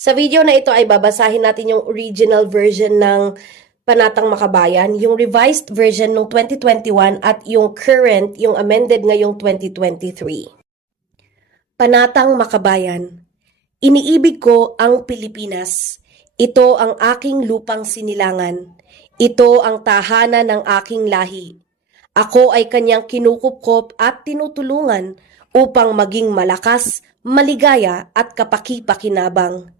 Sa video na ito ay babasahin natin yung original version ng Panatang Makabayan, yung revised version ng 2021 at yung current, yung amended ngayong 2023. Panatang Makabayan. Iniibig ko ang Pilipinas. Ito ang aking lupang sinilangan. Ito ang tahanan ng aking lahi. Ako ay kanyang kinukupkop at tinutulungan upang maging malakas, maligaya at kapaki-pakinabang.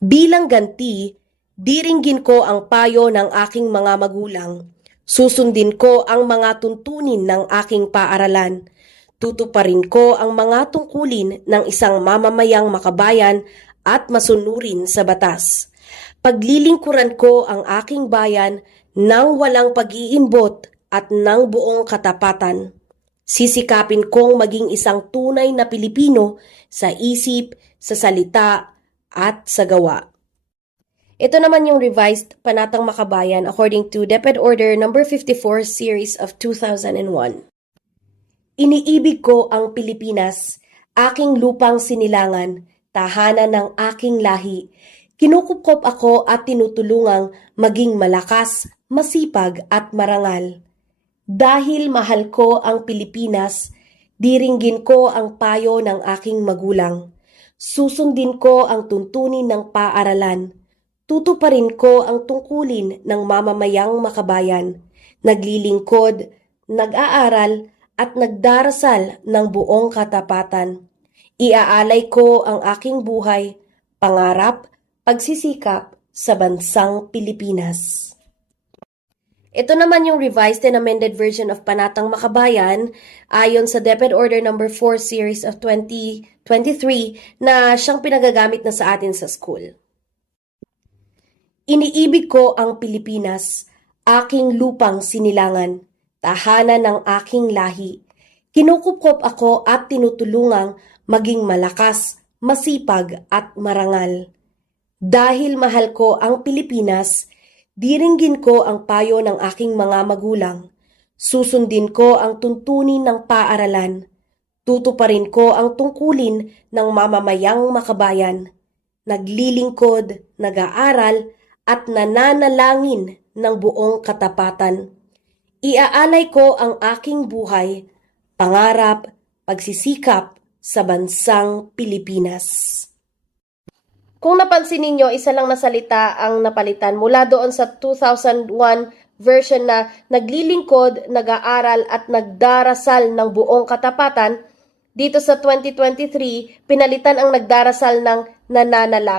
Bilang ganti, diringgin ko ang payo ng aking mga magulang. Susundin ko ang mga tuntunin ng aking paaralan. Tutuparin ko ang mga tungkulin ng isang mamamayang makabayan at masunurin sa batas. Paglilingkuran ko ang aking bayan nang walang pag-iimbot at ng buong katapatan. Sisikapin kong maging isang tunay na Pilipino sa isip, sa salita, at sa gawa. Ito naman yung revised Panatang Makabayan according to DepEd Order No. 54 Series of 2001. Iniibig ko ang Pilipinas, aking lupang sinilangan, tahanan ng aking lahi. Kinukupkop ako at tinutulungang maging malakas, masipag at marangal. Dahil mahal ko ang Pilipinas, diringgin ko ang payo ng aking magulang. Susundin ko ang tuntunin ng paaralan. Tutuparin ko ang tungkulin ng mamamayang makabayan. Naglilingkod, nag-aaral at nagdarasal ng buong katapatan. Iaalay ko ang aking buhay, pangarap, pagsisikap sa bansang Pilipinas. Ito naman yung revised and amended version of Panatang Makabayan ayon sa DepEd Order No. 4 Series of 2023 na siyang pinagagamit na sa atin sa school. Iniibig ko ang Pilipinas, aking lupang sinilangan, tahanan ng aking lahi. Kinukupkop ako at tinutulungang maging malakas, masipag at marangal. Dahil mahal ko ang Pilipinas, diringgin ko ang payo ng aking mga magulang. Susundin ko ang tuntunin ng paaralan. Tutuparin ko ang tungkulin ng mamamayang makabayan. Naglilingkod, nag-aaral, at nananalangin ng buong katapatan. Iaalay ko ang aking buhay, pangarap, pagsisikap sa bansang Pilipinas. Kung napansin ninyo, isa lang na salita ang napalitan mula doon sa 2001 version na naglilingkod, nag-aaral at nagdarasal ng buong katapatan. Dito sa 2023, pinalitan ang nagdarasal ng nananalangin.